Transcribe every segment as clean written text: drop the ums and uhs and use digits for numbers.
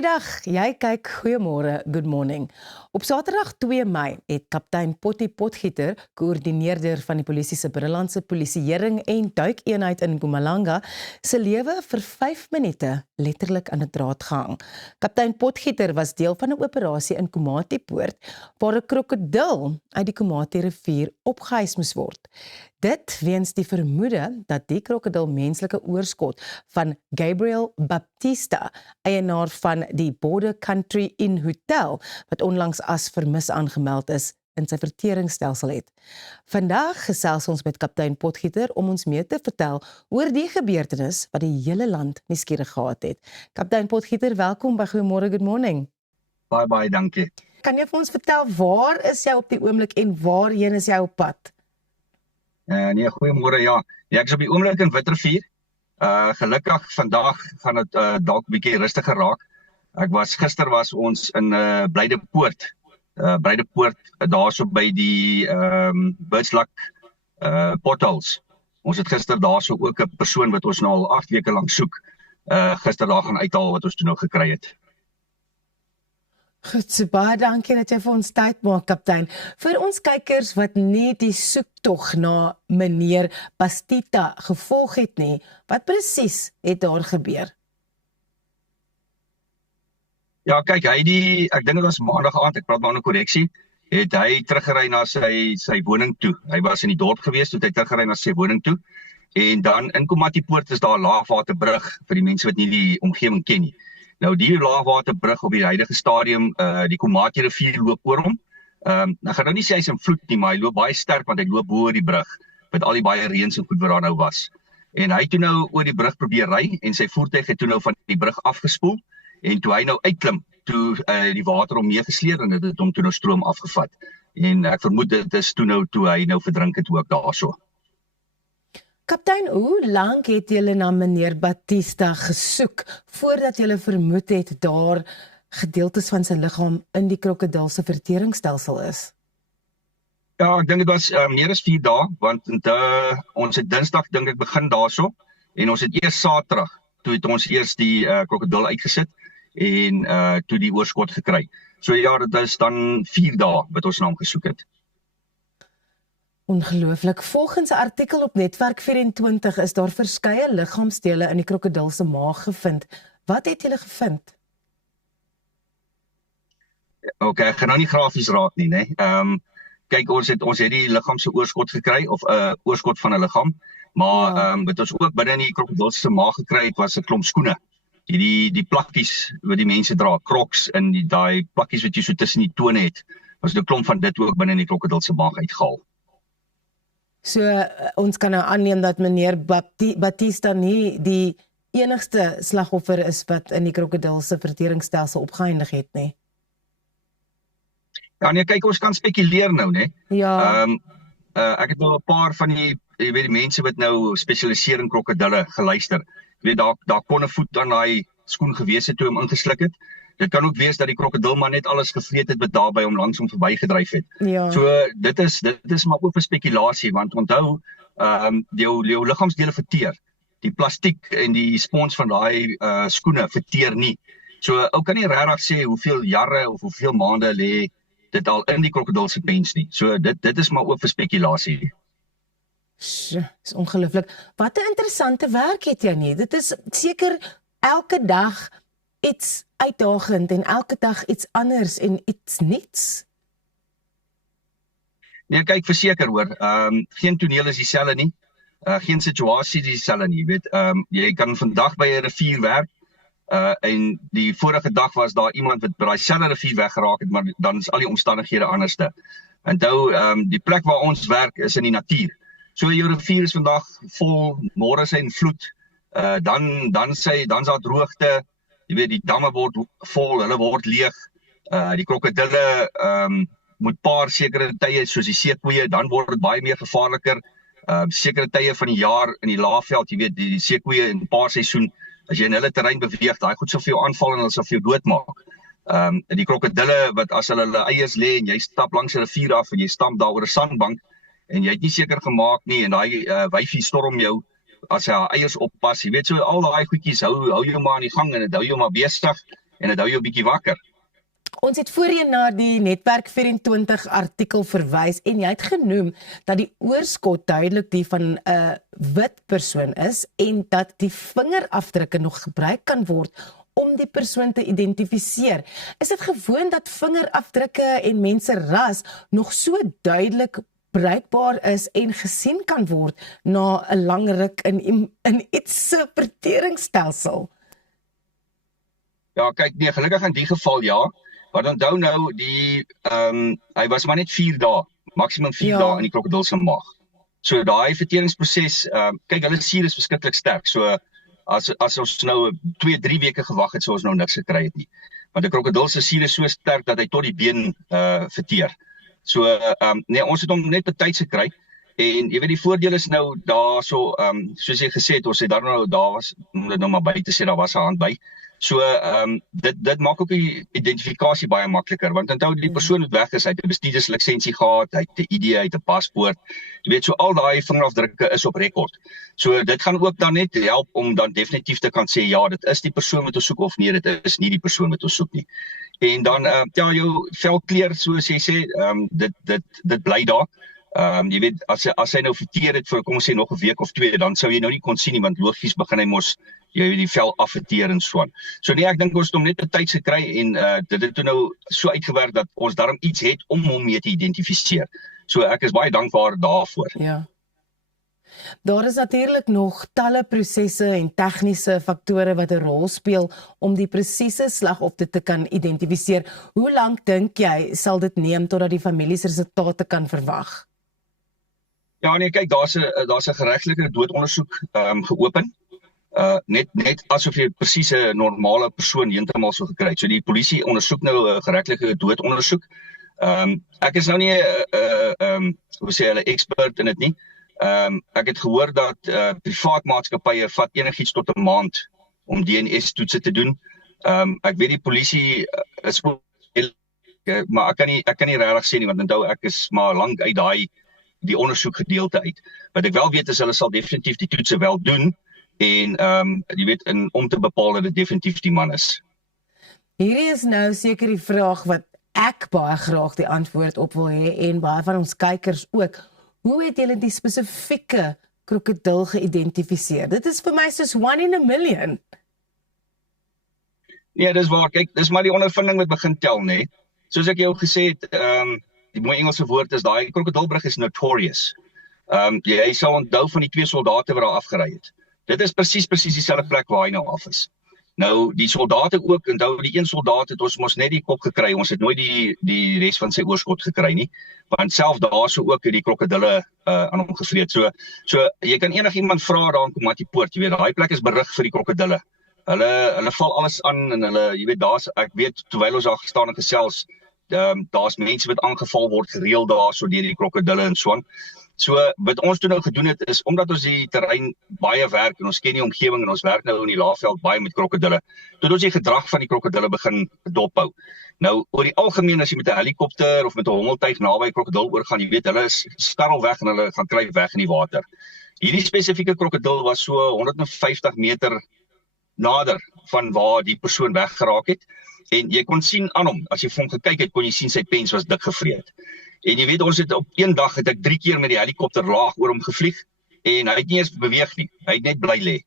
Goeiedag, jy kyk Goeiemôre, Good Morning. Op Saterdag 2 Mei het kaptein Potty Potgieter, koördineerder van die polisie se binnelandse polisieering en duikeenheid in Mpumalanga, se lewe vir 5 minute letterlik aan 'n draad gehang. Kaptein Potgieter was deel van 'n operasie in Komatipoort waar 'n krokodil uit die Komati rivier opgehuis moes word. Dit weens die vermoede dat die krokodil menslike oorskot van Gabriel Baptista, eienaar van die Border Country Inn Hotel, wat onlangs as vermis aangemeld is, in sy verteringsstelsel het. Vandag gesels ons met kaptein Potgieter om ons meer te vertel oor die gebeurtenis wat die hele land nuuskierig gehad het. Kaptein Potgieter, welkom by Goeiemôre, Good Morning. Baie dankie. Kan jy vir ons vertel, waar is jy op die oomblik en waarheen is jy op pad? Nee, goeiemôre, ja. Ek is op die oomblik in Witrifuur. Gelukkig vandag gaan dit dalk 'n bietjie rustiger raak. Gister was ons in Blydepoort. Blydepoort daarso by die Birchlak potholes. Ons het gister daarso ook 'n persoon wat ons nou al 8 weke lank soek, gister daar gaan uithaal wat ons toe nou gekry het. Goed, so baie dankie dat jy vir ons tyd maak, kaptein. Vir ons kykers wat nie die soektog na meneer Baptista gevolg het nie, wat presies het daar gebeur? Ja, kyk, ek dink dit was maandag aand, ek praat maar 'n korreksie, het hy teruggery na sy woning toe. Hy was in die dorp gewees, toe het hy teruggery na sy woning toe. En dan in Komatipoort is daar 'n laagwaterbrug vir die mense wat nie die omgewing ken nie. Nou die laagwaterbrug op die huidige stadium, die Komati rivier loop oor hom. Ek gaan nou nie sê hy's in vloed nie, maar hy loop baie sterk want hy loop bo oor die brug met al die baie reëns en goed wat daar nou was. En hy het toe nou oor die brug probeer ry en sy voertuig het toe nou van die brug afgespoel en toe hy nou uitklim, toe die water hom meegesleer en dit het hom toe nou stroom afgevat. En ek vermoed dit is toe hy nou verdrink het ook daarso. Kaptein, hoe lank het julle na meneer Baptista gesoek voordat julle vermoed het daar gedeeltes van sy liggaam in die krokodil se verteringsstelsel is? Ja, ek dink dit was meer as 4 dae, want ons het Dinsdag dink ek begin daarso en ons het eers Saterdag, toe het ons eers die krokodil uitgesit en toe die oorskot gekry. So ja, dit is dan 4 dae wat ons na hom gesoek het. Ongelooflik. Volgens 'n artikel op Netwerk 24 is daar verskeie liggaamsdele in die krokodil se maag gevind. Wat het julle gevind? Okay, ek gaan nou nie grafies raak nie, né? Kyk, ons het die liggaam se oorskot gekry of 'n oorskot van 'n liggaam, maar wat ons ook binne in die krokodil se maag gekry het was 'n klomp skoene. Die plakkies wat die mense dra, Crocs en daai plakkies wat jy so tussen die tone het. Was 'n klomp van dit ook binne in die krokodil se maag uitgehaal. So, ons kan nou aanneem dat meneer Baptista nie die enigste slagoffer is wat in die krokodil se verteringsstelsel opgeëindig het nie. Ja, nee, kyk, ons kan spekuleer nou, né? Ja. Ek het nou 'n paar van die mense wat nou spesialiseer in krokodille geluister. Jy weet, daar kon 'n voet aan daai skoen gewees het toe hom ingesluk het. Dit kan ook wees dat die krokodil maar net alles gevreet het wat daarby hom langs hom verbygedryf het. Ja. So dit is maar ook 'n spekulasie, want onthou, jou liggaamsdele verteer. Die plastiek en die spons van daai skoene verteer nie. So ou kan nie regtig sê hoeveel jare of hoeveel maande lê dit al in die krokodil se pens nie. So dit is maar ook vir spekulasie. Is ongelooflik. Wat 'n interessante werk het jy nie. Dit is seker elke dag iets uitdagend en elke dag iets anders en iets niets. Nee, kyk, verseker hoor, geen toneel is dieselfde nie, geen situasie is dieselfde nie, weet, jy kan vandag by 'n rivier werk, en die vorige dag was daar iemand wat by daai selfde rivier weggeraak het, maar dan is al die omstandighede anderste. Onthou, die plek waar ons werk is in die natuur. So jou rivier is vandag vol, môre is hy in vloed, dan's daar droogte. Jy weet, die damme word vol, hulle word leeg, die krokodille moet paar sekere tye, soos die seekoeie, dan word dit baie meer gevaarliker, sekere tye van die jaar in die laafveld, jy weet, die seekoeie in paarseisoen, as jy in hulle terrein beweeg, daai goed sal vir jou aanval en hulle sal vir jou doodmaak. Die krokodille, wat as hulle eiers lê en jy stap langs 'n rivier af en jy stamp daar oor 'n sandbank, en jy het nie seker gemaak nie, en daai wyfie storm jou, as hy haar eiers oppas, jy weet, so al daai goedjies hou jou maar aan die gang en dit hou jou maar besig. en dit hou jou 'n bietjie wakker. Ons het voorheen na die Netwerk 24 artikel verwys en jy het genoem dat die oorskot duidelik die van 'n wit persoon is en dat die vingerafdrukke nog gebruik kan word om die persoon te identifiseer. Is dit gewoon dat vingerafdrukke en menseras nog so duidelik bruikbaar is en gesien kan word na 'n lang ruk in iets se verteringsstelsel? Ja, kyk, nee, gelukkig in die geval ja. Maar onthou nou, hy was maar net 4 dae, maksimum 4 dae in die krokodil se maag. So daai verteringsproses, kyk, hulle suur is verskriklik sterk. So as ons nou 2-3 weke gewag het, sou ons nou niks gekry het nie. Want die krokodil se suur is so sterk dat hy tot die been verteer. So nee, ons het hom net betyds gekry. En jy weet, die voordeel is nou daar so, soos jy gesê het, ons het daar was, om dit nou maar by te sê, daar was 'n hand by. So dit maak ook die identifikasie baie makliker, want onthou die persoon wat weg is, hy het 'n bestuurderslisensie gehad, hy het 'n ID, hy het 'n paspoort. Jy weet, so al daai vingerafdrukke is op rekord. So dit gaan ook dan net help om dan definitief te kan sê ja, dit is die persoon wat ons soek of nee, dit is nie die persoon wat ons soek nie. En dan ja, jou velkleur, soos jy sê, dit bly daar. Jy weet, as hy nou verteer het vir, kom ons sê, nog 'n week of 2, dan sou jy nou nie kon sien nie, want logies begin hy mos jy die vel afverteer en so aan. So nee, ek dink ons het hom net betyds gekry en dit het toe nou so uitgewerk dat ons daarom iets het om hom mee te identifiseer. So ek is baie dankbaar daarvoor. Ja. Daar is natuurlik nog talle prosesse en tegniese faktore wat 'n rol speel om die presiese slagoffer te kan identifiseer. Hoe lank dink jy sal dit neem totdat die families resultate kan verwag? Ja nee, kyk, daar's 'n geregtelike doodondersoek geopen. Net asof jy presies 'n normale persoon heeltemal so gekry het. So die polisie ondersoek nou 'n geregtelike doodondersoek. Ek is nou nie hoe sê hulle, expert in dit nie. Ek het gehoor dat privaat maatskappye vat enigiets tot 'n maand om DNS-toetse te doen. Ek weet die polisie is ook, maar ek kan nie regtig sê nie, want onthou ek is maar lank uit die ondersoekgedeelte uit. Wat ek wel weet is hulle sal definitief die toetse wel doen en jy weet, om te bepaal dat dit definitief die man is. Hierdie is nou seker die vraag wat ek baie graag die antwoord op wil hê en baie van ons kykers ook. Hoe het julle die spesifieke krokodil geïdentifiseer? Dit is vir my soos 1 in a million. Nee, dis waar, kyk, dis maar die ondervinding wat begin tel, nee. Soos ek jou gesê het, die mooi Engelse woord is, daai krokodilbrug is notorious. Jy sal onthou van die 2 soldate wat daar afgery het. Dit is presies dieselfde plek waar hy nou af is. Nou, die soldate ook, onthou die een soldaat het ons mos net die kop gekry, ons het nooit die res van sy oorskot gekry nie, want self daar so ook die krokodille aan hom gevreet. So jy kan enigiemand vra daar in Komatipoort, jy weet, daai plek is berig vir die krokodille. Hulle val alles aan en hulle, jy weet, ek weet, terwyl ons daar gestaan en gesels, daar's mense wat aangeval word gereeld daar so deur die krokodille en so aan. So wat ons toe nou gedoen het is, omdat ons die terrein baie werk en ons ken die omgewing en ons werk nou in die Laagveld baie met krokodille, toe ons die gedrag van die krokodille begin dophou. Nou, oor die algemeen as jy met 'n helikopter of met 'n hommeltuig naby 'n krokodil oorgaan, jy weet, hulle is skarrel weg en hulle gaan kruip weg in die water. Hierdie spesifieke krokodil was so 150 meter nader van waar die persoon weggeraak het. En jy kon sien aan hom, as jy vir hom gekyk het, kon jy sien sy pens was dik gevreet. En jy weet, ons het op een dag het ek 3 keer met die helikopter laag oor hom gevlieg en hy het nie eens beweeg nie. Hy het net bly lê.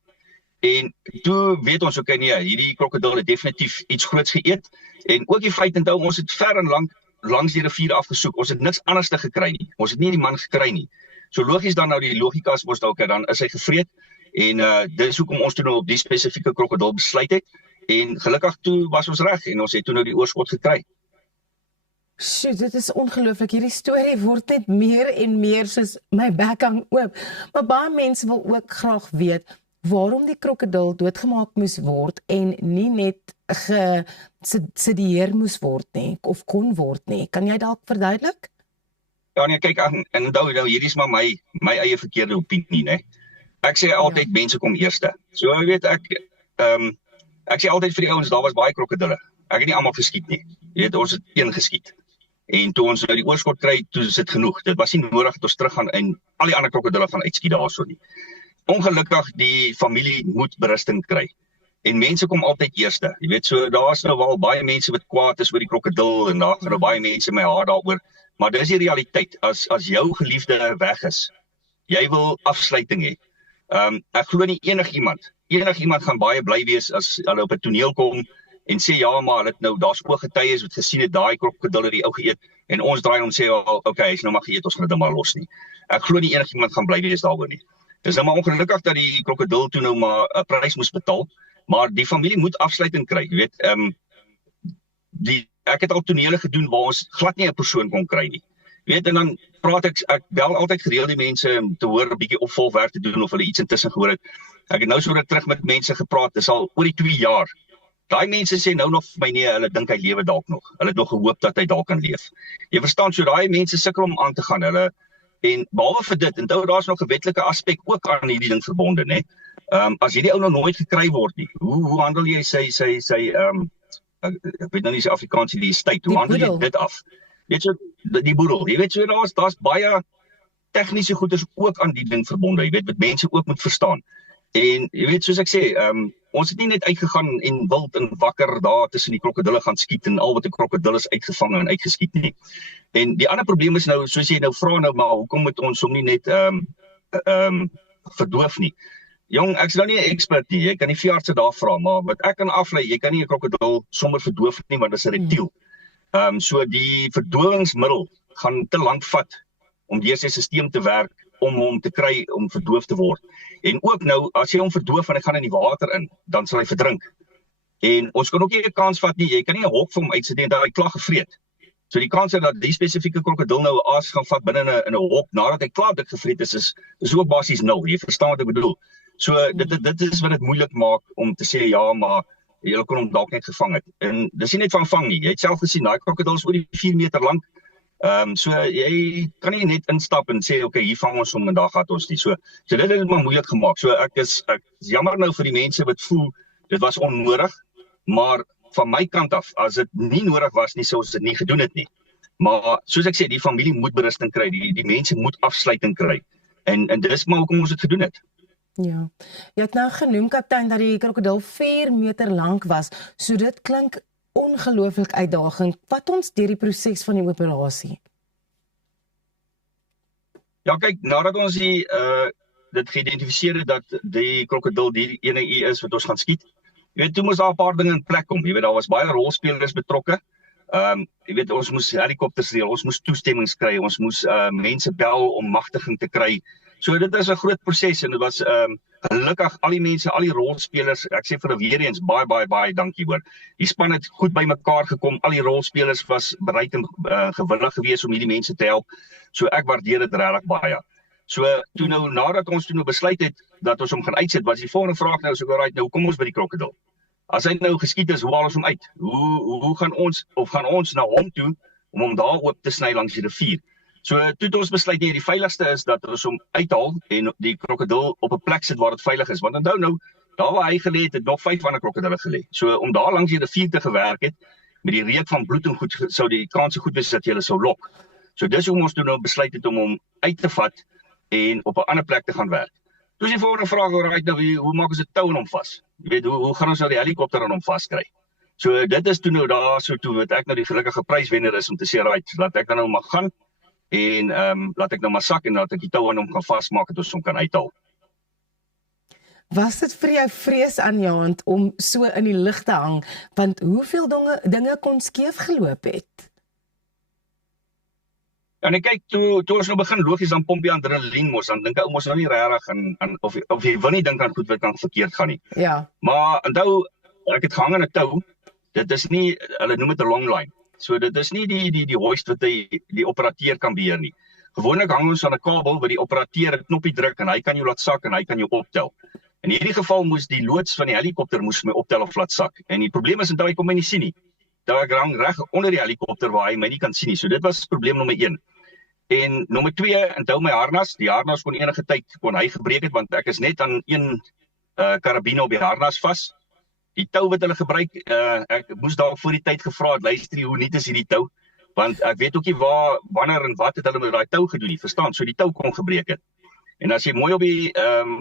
En toe weet ons ook nee, hierdie krokodil het definitief iets groots geëet. En ook die feit onthou, ons het ver en lank langs die rivier afgesoek. Ons het niks anders te gekry nie. Ons het nie die man gekry nie. So logies dan nou die logika is mos dalk dan is hy gevreet en dis hoekom ons toe nou op die spesifieke krokodil besluit het. En gelukkig toe was ons reg en ons het toe nou die oorskot gekry. Sjoe, dit is ongelooflik. Hierdie storie word net meer en meer soos my bek hang oop. Maar baie mense wil ook graag weet waarom die krokodil doodgemaak moes word en nie net gesedieer moes word nie of kon word nie. Kan jy dalk verduidelik? Ja nee, kyk, en onthou nou hierdie is maar my eie verkeerde opinie, né? Ek sê altyd mense kom eerste. So jy weet ek sê altyd vir die ouens, daar was baie krokodille. Ek het nie almal geskiet nie. Jy weet, ons het een geskiet. En toe ons nou die oorskot kry, toe is dit genoeg. Dit was nie nodig dat ons teruggaan en al die ander krokodille gaan uitskiet daarso nie. Ongelukkig die familie moet berusting kry. En mense kom altyd eerste. Jy weet, so daar's nou wel baie mense wat kwaad is oor die krokodil en daar gaan nou baie mense my haat daaroor. Maar dis die realiteit. As jou geliefde weg is, jy wil afsluiting hê. Ek glo nie enigiemand gaan baie bly wees as hulle op 'n toneel kom en sê ja, maar hulle het nou daar's ooggetuies wat gesien het daai krokodil het die ou geëet en ons draai om sê okay, hy's nou maar geëet, ons gaan dit maar los nie. Ek glo nie enigiemand gaan bly wees daaroor nie. Dis nou maar ongelukkig dat die krokodil toe nou maar 'n prys moes betaal, maar die familie moet afsluiting kry, jy weet. Ek het al tonele gedoen waar ons glad nie 'n persoon kon kry nie. Jy weet, en dan praat ek bel altyd gereeld die mense om te hoor 'n bietjie opvolgwerk te doen of hulle iets intussen gehoor het. Ek het nou so ruk terug met mense gepraat, dis al oor die 2 jaar. Daai mense sê nou nog vir my nee, hulle dink hy lewe dalk nog. Hulle het nog gehoop dat hy dalk kan leef. Jy verstaan, so daai mense sukkel om aan te gaan. En behalwe vir dit, onthou daar's nog 'n wetlike aspek ook aan hierdie ding verbonde, né? As hierdie ou nog nooit gekry word nie, hoe handel jy sy ek weet nou nie sy Afrikaans die estate, hoe handel jy dit af? Weet so, die boedel, jy weet so, daar's baie tegniese goeders ook aan die ding verbonde, jy weet, wat mense ook moet verstaan. En jy weet, soos ek sê, ons het nie net uitgegaan en wild en wakker daar tussen die krokodille gaan skiet en al wat 'n krokodil is uitgevang en uitgeskiet nie. En die ander probleem is nou, soos jy nou vra nou, maar hoekom moet ons hom nie net verdoof nie? Jong, ek is nou nie 'n expert nie, jy kan die veeartse daar vra, maar wat ek kan aflei, jy kan nie 'n krokodil sommer verdoof nie, want dit is 'n reptiel. So die verdowingsmiddel gaan te lank vat om deur sy stelsel te werk om hom te kry om verdoof te word. En ook nou, as jy hom verdoof en hy gaan in die water in, dan sal hy verdrink. En ons kan ook nie 'n kans vat nie, jy kan nie 'n hok vir hom uitsit nie en daai klaar gevreet. So die kans dat die spesifieke krokodil nou 'n aas gaan vat binne in 'n hok nadat hy klaar dik gevreet is ook basies nul. Jy verstaan wat ek bedoel. So dit is wat dit moeilik maak om te sê ja, maar jy kon hom dalk net gevang het. En dis nie net van vang nie. Jy het self gesien, daai krokodil is oor die 4 meter lank. So jy kan nie net instap en sê okay, hier vang ons hom en daar gaan ons nie. So dit het maar moeilik gemaak. So ek is jammer nou vir die mense wat voel dit was onnodig, maar van my kant af, as dit nie nodig was nie, sou ons dit nie gedoen het nie. Maar soos ek sê, die familie moet berusting kry, die mense moet afsluiting kry. En dis maar hoekom ons dit gedoen het. Ja, jy het nou genoem, kaptein, dat die krokodil 4 meter lank was, so dit klink ongelooflik uitdagend. Wat ons deur die proses van die operasie? Ja, kyk, nadat ons dit geïdentifiseer het dat die krokodil die ene is wat ons gaan skiet, jy weet, toe moes daar 'n paar dinge in plek kom. Jy weet, daar was baie rolspelers betrokke. Jy weet, ons moes helikopters reël, ons moes toestemmings kry, ons moes mense bel om magtiging te kry. So dit is 'n groot proses en dit was gelukkig al die mense, al die rolspelers, ek sê vir hulle weer eens baie dankie hoor. Die span het goed by mekaar gekom, al die rolspelers was bereid en gewillig geweest om hierdie mense te help. So ek waardeer dit regtig baie. So toe nou nadat ons toe nou besluit het dat ons hom gaan uitsit, was die volgende vraag nou so alright, nou kom ons by die krokodil. As hy nou geskiet is, hoe haal ons hom uit? Hoe gaan ons na hom toe om hom daar oop te sny langs die rivier? So toe het ons besluit nee, die veiligste is dat ons hom uithaal en die krokodil op 'n plek sit waar dit veilig is. Want onthou nou, daar waar hy gelê het, het nog 5 ander krokodille gelê. So om daar langs die rivier te gewerk het met die reuk van bloed en goed, sou die kans goed wees dat jy hulle sou lok. So dis hoe ons toe nou besluit het om hom uit te vat en op 'n ander plek te gaan werk. Toe is die volgende vraag, alright, nou hoe maak ons 'n tou aan hom vas? Jy weet, hoe gaan ons nou die helikopter aan hom vaskry? So dit is toe nou daar so toe wat ek nou die gelukkige pryswenner is om te sê, right, laat ek dan nou maar gaan en laat ek nou maar sak en laat ek die tou aan hom gaan vasmaak dat ons hom kan uithaal. Was dit vir jou vrees aan jou hand om so in die lug te hang, want hoeveel dinge kon skeef geloop het? Ja, en kyk, toe ons nou begin logies, dan pomp jy adrenalien mos, dan dink ek mos nou nie regtig aan of jy wil nie dink aan goed wat kan verkeerd gaan nie. Ja. Maar onthou, ek het gehang aan 'n tou. Dit is nie, hulle noem dit 'n long line. So dit is nie die hoist wat die operateur kan beheer nie. Gewoonlik hang ons aan 'n kabel waar die operateur 'n knoppie druk en hy kan jou laat sak en hy kan jou optel. In hierdie geval moes die loods van die helikopter my optel of laat sak. En die probleem is onthou hy kon my nie sien nie. Daar ek hang reg onder die helikopter waar hy my nie kan sien nie. So dit was probleem nommer 1. En nommer 2, onthou my harnas. Die harnas kon enige tyd hy gebreek het want ek is net aan een karabine op die harnas vas. Die tou wat hulle gebruik, ek moes dalk voor die tyd gevra het, luister hoe nuut is hierdie tou, want ek weet ook nie wanneer en wat het hulle met daai tou gedoen nie, verstaan, so die tou kon gebreek het. En as jy mooi op die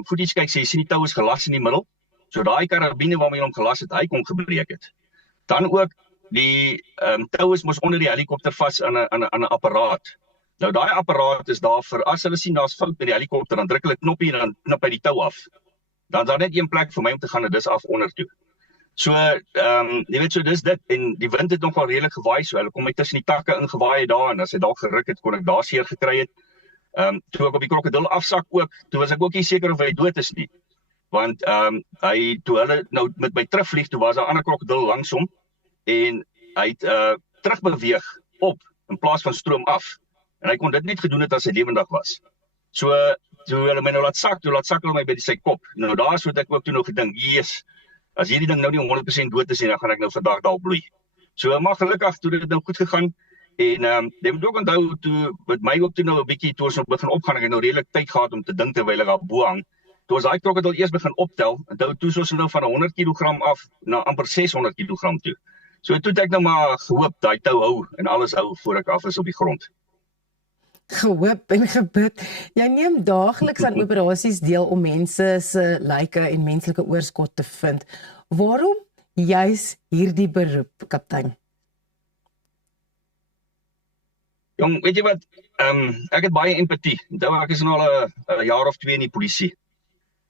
footage kyk, sê jy sien die tou is gelas in die middel, So daai karabine waarmee hom gelas het, hy kon gebreek het. Dan ook die tou is mos onder die helikopter vas aan 'n apparaat. Nou daai apparaat is daar vir as hulle sien daar's fout met die helikopter, dan druk hulle knoppie en dan knip hy die tou af. Dan is daar net een plek vir my om te gaan en dis af onder toe. So jy weet so dis dit en die wind het nogal redelik gewaai, so hulle kom uit tussen die takke ingewaai daar en as hy daar geruk het, kon ek daar seer gekry het. Toe ek op die krokodil afsak ook, toe was ek ook nie seker of hy dood is nie. Want toe hulle nou met my terugvlieg, toe was daar 'n ander krokodil langs hom en hy het terugbeweeg op in plaas van stroom af. En hy kon dit net gedoen het as hy lewendig was. So toe hulle my nou laat sak hulle my by sy kop. Nou daar is wat ek ook toe nog gedink, yes, as hierdie ding nou nie 100% dood is nie, dan gaan ek nou vandag daar bloei. So maar gelukkig toe dit nou goed gegaan. En jy moet ook onthou toe met my ook toe nou 'n bietjie toe ons nog begin opgaan, ek het nou redelik tyd gehad om te dink terwyl ek daar bo hang. Toe was daai krokodil eers begin optel en toe soos nou van 100 kg af na amper 600 kg toe. So toe het ek nou maar gehoop daai tou hou en alles hou voor ek af is op die grond. Gehoop en gebid. Jy neem daagliks aan operasies deel om mense se lyke en menslike oorskot te vind. Waarom juis hierdie beroep, kaptein? Jong, weet jy wat? Ek het baie empatie. Ek is nou al 'n jaar of 2 in die polisie.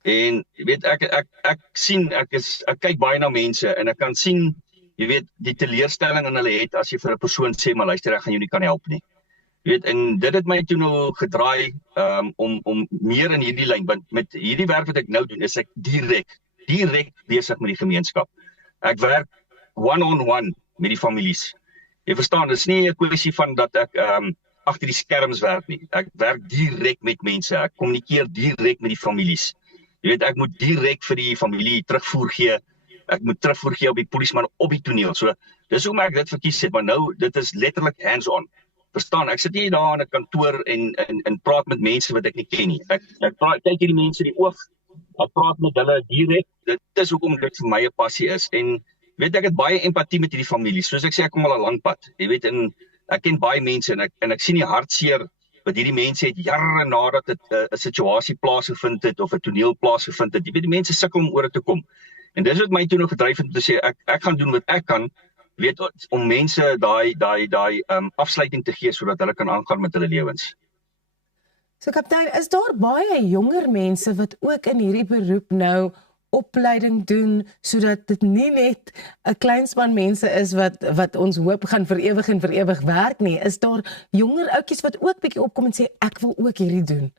En jy weet ek sien ek kyk baie na mense en ek kan sien, jy weet, die teleurstelling in hulle het as jy vir 'n persoon sê maar luister, ek gaan jou nie kan help nie. Jy weet, en dit het my toe nou gedraai om meer in hierdie lyn, want met hierdie werk wat ek nou doen, is ek direk besig met die gemeenskap. Ek werk one-on-one met die families. Jy verstaan, dit is nie 'n kwessie van dat ek agter die skerms werk nie. Ek werk direk met mense, ek kommunikeer direk met die families. Jy weet, ek moet direk vir die familie terugvoer gee. Ek moet terugvoer gee op die polisieman op die toneel. So, dis hoekom ek dit verkies het, maar nou, dit is letterlik hands-on. Verstaan, ek sit nie daar in 'n kantoor en praat met mense wat ek nie ken nie. Ek kyk hierdie mense in die oog, ek praat met hulle direk. Dit is hoekom dit vir my 'n passie is. En weet ek het baie empatie met hierdie familie. Soos ek sê, ek kom al 'n lang pad. Jy weet, en ek ken baie mense en ek sien die hartseer wat hierdie mense het jare nadat dit 'n situasie plaasgevind het of 'n toneel plaasgevind het. Jy weet, die mense sukkel om oor te kom. En dis wat my toe nog gedryf het om te sê ek gaan doen wat ek kan, weet om mense daai afsluiting te gee sodat hulle kan aangaan met hulle lewens. So kaptein, is daar baie jonger mense wat ook in hierdie beroep nou opleiding doen sodat dit nie net 'n klein span mense is wat ons hoop gaan vir ewig werk nie. Is daar jonger ouetjies wat ook bietjie opkom en sê ek wil ook hierdie doen?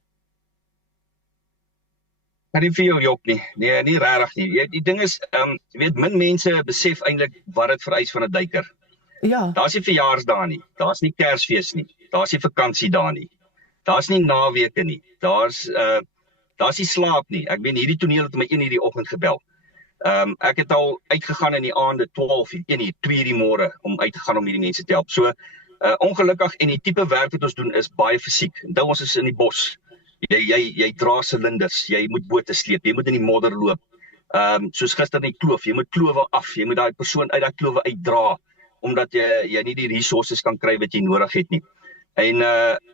Kan nie vir jou jok nie. Nee, nie regtig nie. Die ding is, jy weet, min mense besef eintlik wat dit vereis van 'n duiker. Ja. Daar's nie verjaarsdae nie. Daar's nie Kersfees nie. Daar's nie vakansie dae nie. Daar's nie naweke nie. Daar's nie slaap nie. Ek weet hierdie toneel het my 1:00 die oggend gebel. Ek het al uitgegaan in die aande 12:00, 1:00, 2:00 die môre om uit te gaan om hierdie mense te help. So ongelukkig en die tipe werk wat ons doen is baie fisiek. Onthou ons is in die bos. Jy dra silinders, jy moet bote sleep, jy moet in die modder loop. Soos gister in die kloof, jy moet klowe af, jy moet daai persoon uit daai klowe uitdra omdat jy nie die resources kan kry wat jy nodig het nie. En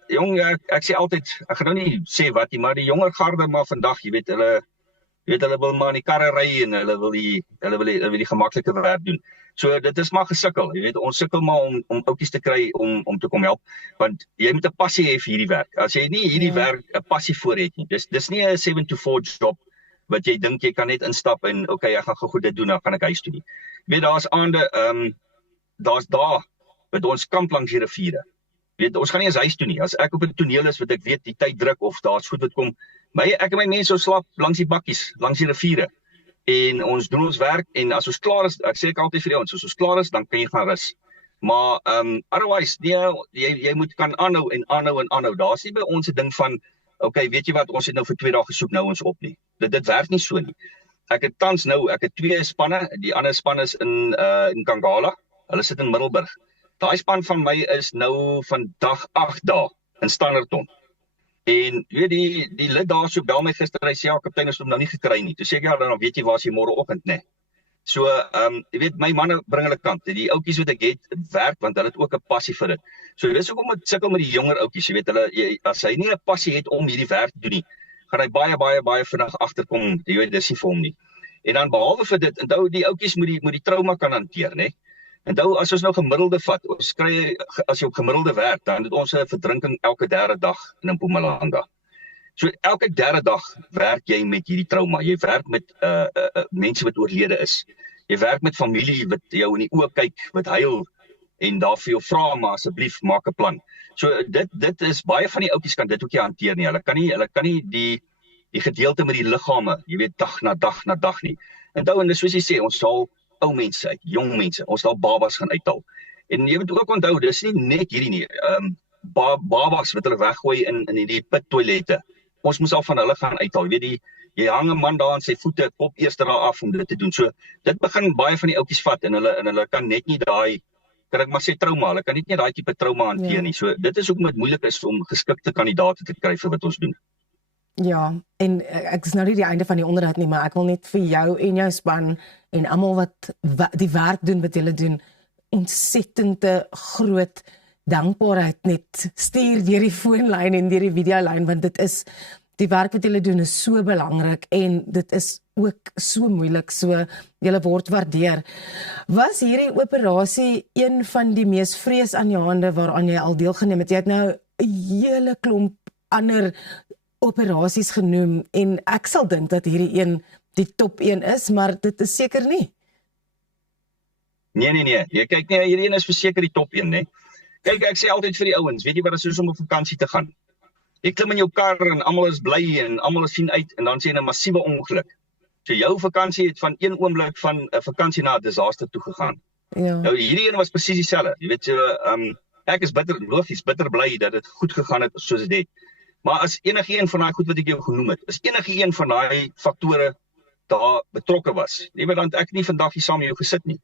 jong, ek sê altyd, ek gaan nou nie sê wat nie, maar die jonger garde maar vandag, jy weet hulle wil maar in die karre ry en hulle wil die gemaklike werk doen. So dit is maar gesukkel, jy weet, ons sukkel maar om oudjies te kry om te kom help, want jy moet 'n passie hê vir hierdie werk. As jy nie hierdie werk 'n passie voor het nie, dis nie 'n 7-to-4 job wat jy dink jy kan net instap en okay, ek gaan gou dit doen, dan gaan ek huis toe nie. Jy weet, daar's aande, daar's dae wat ons kamp langs die riviere. Weet, ons gaan nie eens huis toe nie. As ek op 'n toneel is wat ek weet die tyd druk of daar's goed wat kom, ek en my mense ons slaap langs die bakkies, langs die riviere. En ons doen ons werk en as ons klaar is, ek sê ek altyd vir die ouens, as ons klaar is, dan kan jy gaan rus. Maar otherwise, jy moet kan aanhou en aanhou. Daar's nie by ons 'n ding van okay, weet jy wat, ons het nou vir 2 dae gesoek, nou ons op nie. Dit werk nie so nie. Ek het 2 spanne, die ander span is in Kangala. Hulle sit in Middelburg. Daai span van my is nou vandag 8 dae in Standerton. En weet die lid daar so bel my gister, hy sê ja, kaptein, ons het hom nou nie gekry nie. Toe sê ek ja, dan weet jy waar is jy môreoggend, nê. So, jy weet, my manne bring hulle kant. Die ouetjies wat ek het, werk, want hulle het ook 'n passie vir dit. So, dis hoekom ek sukkel met die jonger ouetjies, jy weet, as hy nie 'n passie het om hierdie werk te doen nie, gaan hy baie vinnig agterkom, jy weet, dis nie vir hom nie. En dan behalwe vir dit, onthou die ouetjies moet die trauma kan hanteer, né? Onthou as ons nou gemiddelde vat, ons kry as jy op gemiddelde werk, dan het ons 'n verdrinking elke derde dag in Mpumalanga. So elke derde dag werk jy met hierdie trauma. Jy werk met mense wat oorlede is. Jy werk met familie wat jou in die oë kyk, wat huil en daar vir jou vra, maar asseblief maak 'n plan. So dit is baie van die ouetjies kan dit ook nie hanteer nie. Hulle kan nie die gedeelte met die liggame, jy weet dag na dag nie. En soos jy sê, ons sal ou mense uit, jong mense, ons sal babas gaan uithaal. En jy moet ook onthou, dis nie net hierdie nie. Babas wat hulle weggooi in die pit toilette. Ons moes al van hulle gaan uithaal. Jy weet jy hang 'n man daar aan sy voete, kop eers daar af om dit te doen. So dit begin baie van die ouetjies vat en hulle kan net nie daai kan ek maar sê trauma, hulle kan net nie daai tipe trauma hanteer nie. So dit is hoekom dit moeilik is om geskikte kandidaate te kry vir wat ons doen. Ja, en ek is nou nie die einde van die onderhoud nie, maar ek wil net vir jou en jou span en almal wat die werk doen wat julle doen, ontsettende groot dankbaarheid net stuur deur die foonlyn en deur die videolyn, want dit is die werk wat julle doen is so belangrik en dit is ook so moeilik, so julle word waardeer. Was hierdie operasie een van die mees vreesaanjaende waaraan jy al deelgeneem het? Jy het nou 'n hele klomp ander operasies genoem en ek sal dink dat hierdie een die top 1 is, maar dit is seker nie. Nee. Jy kyk nie, hierdie een is verseker die top 1, né? Kyk, ek sê altyd vir die ouens, weet jy wat is soos om op vakansie te gaan? Jy klim in jou kar en almal is bly en almal sien uit en dan sien 'n massiewe ongeluk. So jou vakansie het van een oomblik van 'n vakansie na 'n disaster toe gegaan. Ja. Nou hierdie een was presies dieselfde. Jy weet so, ek is bitter bly dat dit goed gegaan het soos dit het. Maar as enige een van daai goed wat ek jou genoem het, is enige een van daai faktore daar betrokke was. Jy weet dan ek nie vandag hier saam met jou gesit nie.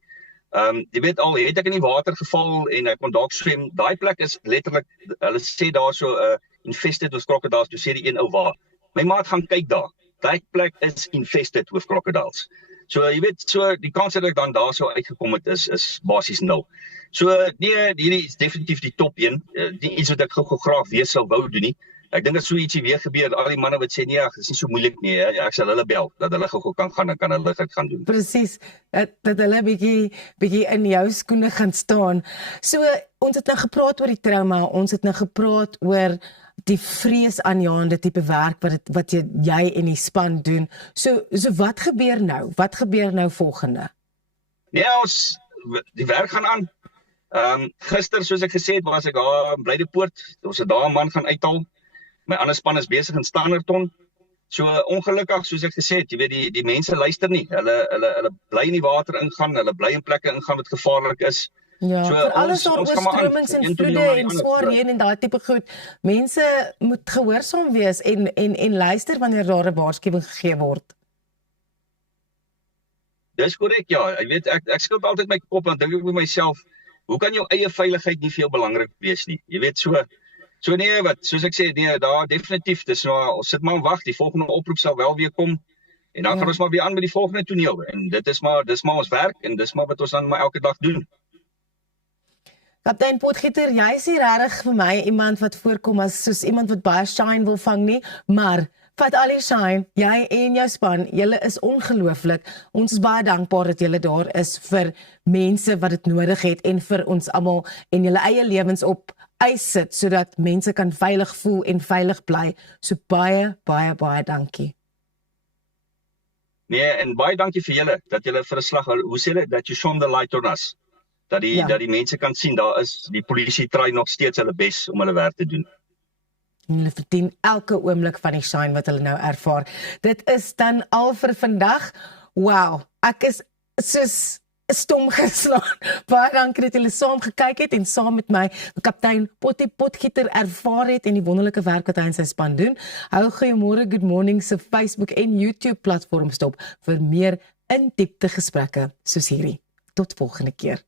Jy weet al het ek in die water geval en ek kon dalk swem. Daai plek is letterlik, hulle sê daar so infested with crocodiles, toe sê die een ou waar. My maat gaan kyk daar. Daai plek is infested with crocodiles. So jy weet, so die kans dat ek dan daar sou uitgekom het is basies 0. So nee, hierdie is definitief die top 1. Nie iets wat ek gou graag weer sou wou doen nie. Ek dink dat so ietsie weer gebeur, al die manne wat sê nee, dit is nie so moeilik nie, ek sal hulle bel dat hulle gou kan gaan en kan hulle dit gaan doen. Presies, dat hulle bietjie in jou skoene gaan staan. So ons het nou gepraat oor die trauma, ons het nou gepraat oor die vreesaanjaende tipe werk wat jy en die span doen. So wat gebeur nou? Wat gebeur nou volgende? Ja, die werk gaan aan. Gister, soos ek gesê het, was ek daar in Blydepoort. Ons het daar 'n man gaan uithaal. My ander span is besig in Standerton. So ongelukkig, soos ek gesê het, jy weet die mense luister nie. Hulle bly in die water ingaan, hulle bly in plekke ingaan wat gevaarlik is. Ja, so, vir alles oorstromings en vloede en swaar reën en daai tipe goed. Mense moet gehoorsaam wees en luister wanneer daar 'n waarskuwing gegee word. Dis korrek, ja. Ek weet ek skuld altyd my kop en dink ek by myself, hoe kan jou eie veiligheid nie veel belangrik wees nie? Jy weet so nee, soos ek sê, nee, daar definitief, dis nou, ons sit maar en wag, die volgende oproep sal wel weer kom, en dan gaan ons maar weer aan met die volgende toneel, en dis maar ons werk, en dis maar wat ons dan maar elke dag doen. Kaptein Potgieter, jy is nie regtig vir my iemand wat voorkom as soos iemand wat baie shine wil vang nie, maar vat al die shine, jy en jou span, julle is ongelooflik. Ons is baie dankbaar dat julle daar is vir mense wat dit nodig het en vir ons almal en julle eie lewens op ys sit sodat mense kan veilig voel en veilig bly. So baie dankie. Nee, en baie dankie vir julle dat julle vir 'n slag, hoe sê hulle, dat you shone the light on us. Dat die mense kan sien daar is die polisie try nog steeds hulle bes om hulle werk te doen. En hulle verdien elke oomblik van die shine wat hulle nou ervaar. Dit is dan al vir vandag. Wow, ek is soos stom geslaan. Baie dankie dat julle saam gekyk het en saam met my kaptein Potgieter ervaar het en die wonderlike werk wat hy en sy span doen. Hou Goeiemôre Good Morning se Facebook en YouTube platforms dop vir meer in diepte gesprekke soos hierdie. Tot volgende keer.